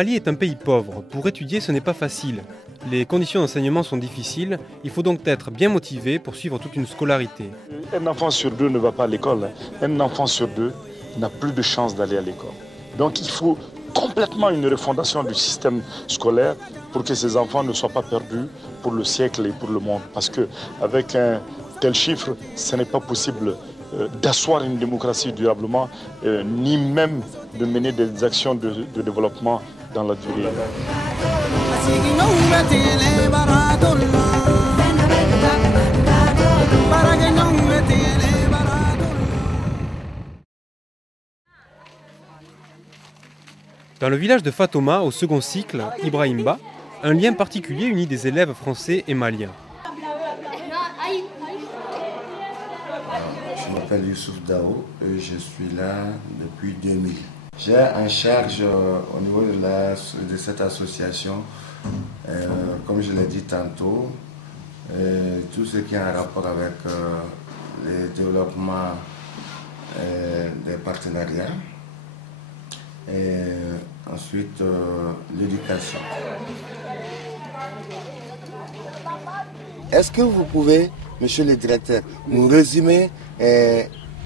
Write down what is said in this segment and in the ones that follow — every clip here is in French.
Mali est un pays pauvre. Pour étudier, ce n'est pas facile. Les conditions d'enseignement sont difficiles. Il faut donc être bien motivé pour suivre toute une scolarité. Un enfant sur deux ne va pas à l'école. Un enfant sur deux n'a plus de chance d'aller à l'école. Donc il faut complètement une refondation du système scolaire pour que ces enfants ne soient pas perdus pour le siècle et pour le monde. Parce qu'avec un tel chiffre, ce n'est pas possible d'asseoir une démocratie durablement, ni même de mener des actions de développement dans la durée. Dans le village de Fatoma, au second cycle, Ibrahimba, un lien particulier unit des élèves français et maliens. Je m'appelle Youssouf Dao et je suis là depuis 2000. J'ai en charge au niveau de cette association, comme je l'ai dit tantôt, tout ce qui est en rapport avec le développement des partenariats et ensuite l'éducation. Est-ce que vous pouvez, monsieur le directeur, nous résumer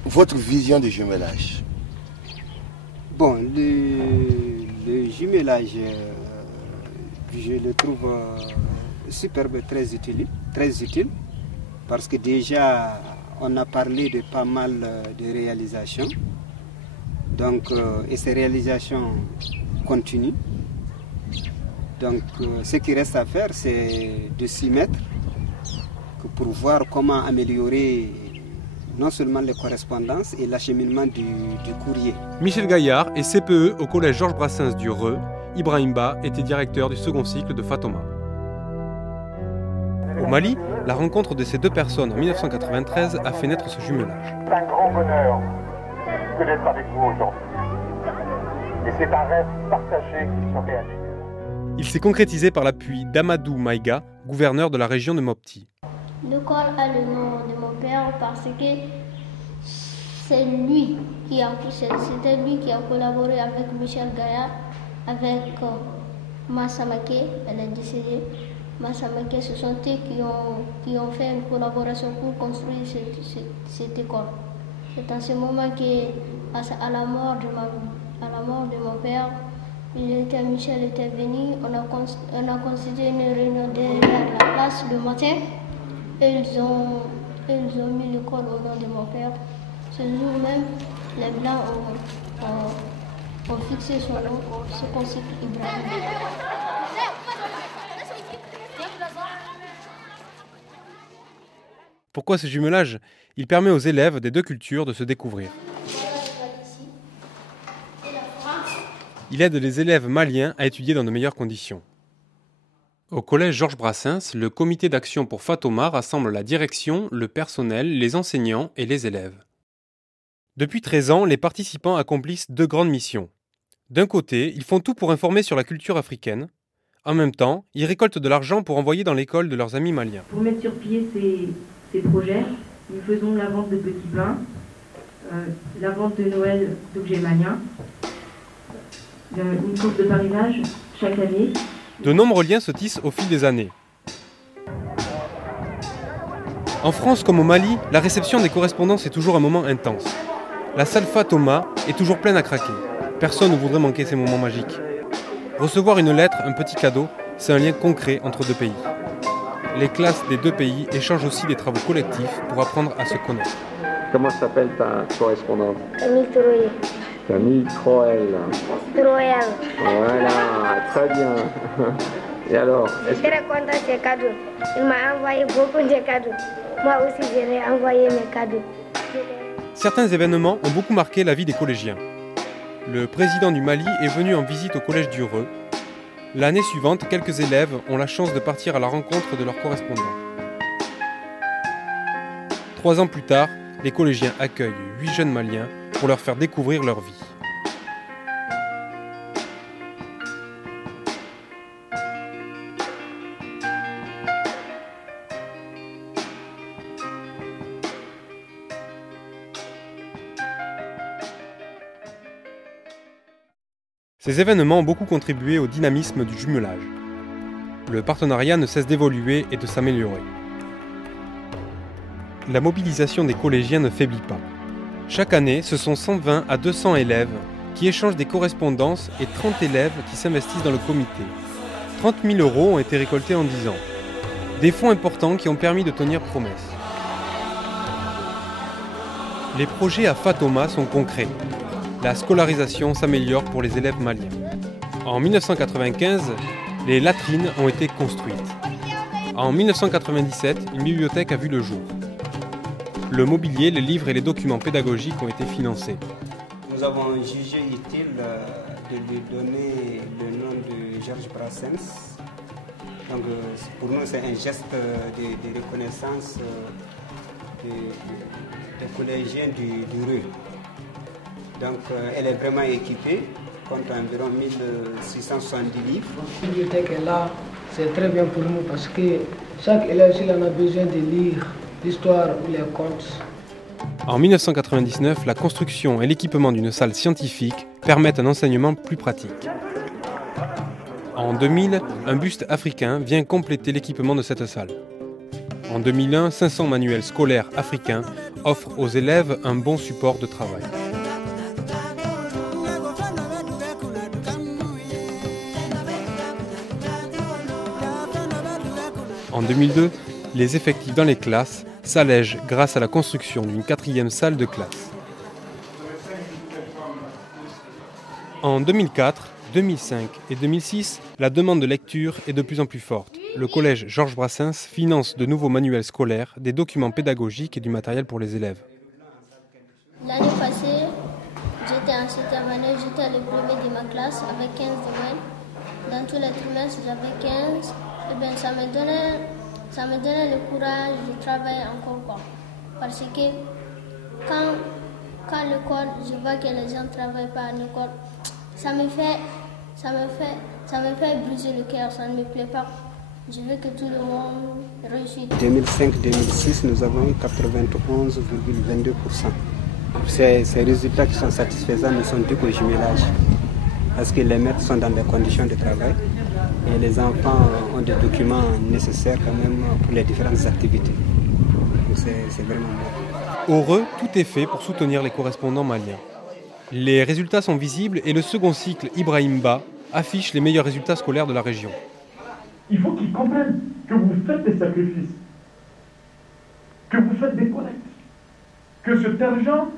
votre vision du jumelage? Bon, le jumelage, je le trouve superbe, très utile, parce que déjà, on a parlé de pas mal de réalisations. Donc, et ces réalisations continuent. Donc, ce qui reste à faire, c'est de s'y mettre pour voir comment améliorer non seulement les correspondances et l'acheminement du courrier. Michel Gaillard est CPE au collège Georges Brassens du Reux. Ibrahimba était directeur du second cycle de Fatoma. Au Mali, la rencontre de ces deux personnes en 1993 a fait naître ce jumelage. C'est un grand bonheur que d'être avec vous aujourd'hui. Et c'est un rêve partagé qui se réalise. Il s'est concrétisé par l'appui d'Amadou Maïga, gouverneur de la région de Mopti. L'école a le nom de mon père parce que c'était lui qui a collaboré avec Michel Gaillard, avec Massamake, elle est décédée. Massamake, ce sont eux qui ont fait une collaboration pour construire cette école. C'est en ce moment que, à la mort de mon père, Michel était venu, on a constitué une réunion derrière la place le matin. Et ils ont mis l'école au nom de mon père. Ce jour même, les Blancs ont fixé son nom, second cycle Ibrahim. Pourquoi ce jumelage? Il permet aux élèves des deux cultures de se découvrir. Il aide les élèves maliens à étudier dans de meilleures conditions. Au collège Georges Brassens, le comité d'action pour Fatoma rassemble la direction, le personnel, les enseignants et les élèves. Depuis 13 ans, les participants accomplissent deux grandes missions. D'un côté, ils font tout pour informer sur la culture africaine. En même temps, ils récoltent de l'argent pour envoyer dans l'école de leurs amis maliens. Pour mettre sur pied ces projets, nous faisons la vente de petits pains, la vente de Noël d'objets maliens, une course de parrainage chaque année. De nombreux liens se tissent au fil des années. En France comme au Mali, la réception des correspondances est toujours un moment intense. La salle Fatoma est toujours pleine à craquer. Personne ne voudrait manquer ces moments magiques. Recevoir une lettre, un petit cadeau, c'est un lien concret entre deux pays. Les classes des deux pays échangent aussi des travaux collectifs pour apprendre à se connaître. Comment s'appelle ta correspondante? Camille Troyer. Camille Troel. Troyal. Voilà, très bien. Et alors Je suis très content de ces cadeaux. Il m'a envoyé beaucoup de cadeaux. Moi aussi, je vais envoyer mes cadeaux. Certains événements ont beaucoup marqué la vie des collégiens. Le président du Mali est venu en visite au collège du Reux. L'année suivante, quelques élèves ont la chance de partir à la rencontre de leurs correspondants. 3 ans plus tard, les collégiens accueillent 8 jeunes Maliens pour leur faire découvrir leur vie. Ces événements ont beaucoup contribué au dynamisme du jumelage. Le partenariat ne cesse d'évoluer et de s'améliorer. La mobilisation des collégiens ne faiblit pas. Chaque année, ce sont 120 à 200 élèves qui échangent des correspondances et 30 élèves qui s'investissent dans le comité. 30 000 € ont été récoltés en 10 ans. Des fonds importants qui ont permis de tenir promesse. Les projets à Fatoma sont concrets. La scolarisation s'améliore pour les élèves maliens. En 1995, les latrines ont été construites. En 1997, une bibliothèque a vu le jour. Le mobilier, les livres et les documents pédagogiques ont été financés. Nous avons jugé utile de lui donner le nom de Georges Brassens. Donc, pour nous, c'est un geste de reconnaissance des collégiens du RU. Donc, elle est vraiment équipée, compte environ 1670 livres. La bibliothèque est là, c'est très bien pour nous parce que chaque élève, s'il en a besoin de lire l'histoire ou les contes. En 1999, la construction et l'équipement d'une salle scientifique permettent un enseignement plus pratique. En 2000, un buste africain vient compléter l'équipement de cette salle. En 2001, 500 manuels scolaires africains offrent aux élèves un bon support de travail. En 2002, les effectifs dans les classes s'allègent grâce à la construction d'une 4e salle de classe. En 2004, 2005 et 2006, la demande de lecture est de plus en plus forte. Le collège Georges Brassens finance de nouveaux manuels scolaires, des documents pédagogiques et du matériel pour les élèves. L'année passée, j'étais en 7e année, j'étais le premier de ma classe avec 15 domaines. Dans tous les trimestres, j'avais 15. Et bien, ça me donnait le courage de travailler encore quoi. Parce que quand l'école, je vois que les gens ne travaillent pas à l'école, ça me fait briser le cœur, ça ne me plaît pas. Je veux que tout le monde réussisse. 2005-2006, nous avons eu 91,22%. Ces résultats qui sont satisfaisants ne sont dus qu'au jumelage. Parce que les maîtres sont dans des conditions de travail et les enfants ont des documents nécessaires quand même pour les différentes activités. Donc c'est vraiment bon. Au RE, tout est fait pour soutenir les correspondants maliens. Les résultats sont visibles et le second cycle Ibrahim Ba affiche les meilleurs résultats scolaires de la région. Il faut qu'ils comprennent que vous faites des sacrifices, que vous faites des collectes, que cet argent,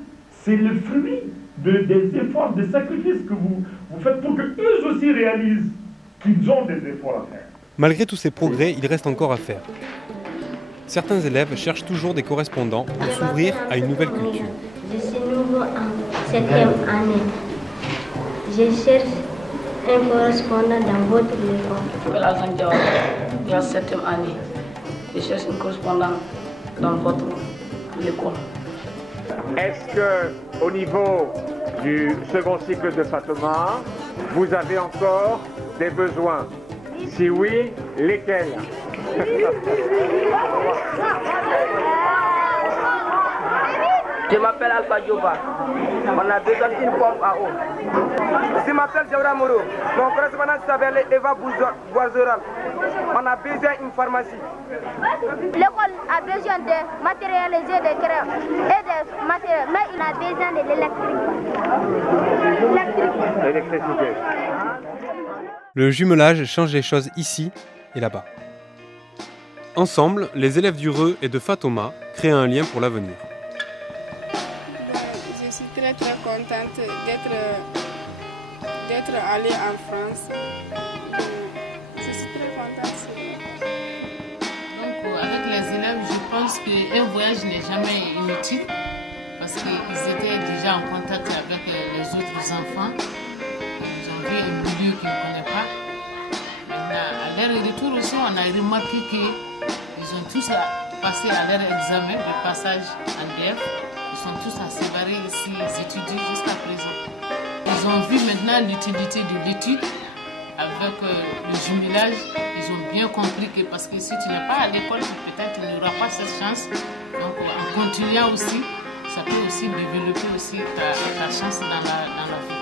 c'est le fruit des efforts, des sacrifices que vous faites pour qu'eux aussi réalisent qu'ils ont des efforts à faire. Malgré tous ces progrès, il reste encore à faire. Certains élèves cherchent toujours des correspondants pour s'ouvrir à une nouvelle culture. Je suis nouveau en 7e année. Je cherche un correspondant dans votre école. Je suis en 7e année. Je cherche un correspondant dans votre école. Est-ce que, au niveau du second cycle de Fatoma, vous avez encore des besoins? Si oui, lesquels? Je m'appelle Alpha Dioba. On a besoin d'une pompe à eau. Je m'appelle Jaura Moro. Mon correspondant s'appelle Eva Boiseral. On a besoin d'une pharmacie. L'école a besoin de matérialiser des crèmes et des matériels, mais il a besoin de L'électricité. Le jumelage change les choses ici et là-bas. Ensemble, les élèves du RE et de Fatoma créent un lien pour l'avenir. Je suis très contente d'être allée en France. Je suis très contente. Donc avec les élèves, je pense qu'un voyage n'est jamais inutile parce qu'ils étaient déjà en contact avec les autres enfants. Ils ont vu un milieu qu'ils ne connaissent pas. Maintenant, à leur retour aussi, on a remarqué qu'ils ont tous passé à leur examen de passage en DF. Ils sont tous à séparer ici, ils étudient jusqu'à présent. Ils ont vu maintenant l'utilité de l'étude avec le jumelage. Ils ont bien compris que parce que si tu n'es pas à l'école, peut-être tu n'auras pas cette chance. Donc en continuant aussi, ça peut aussi développer aussi ta chance dans la vie.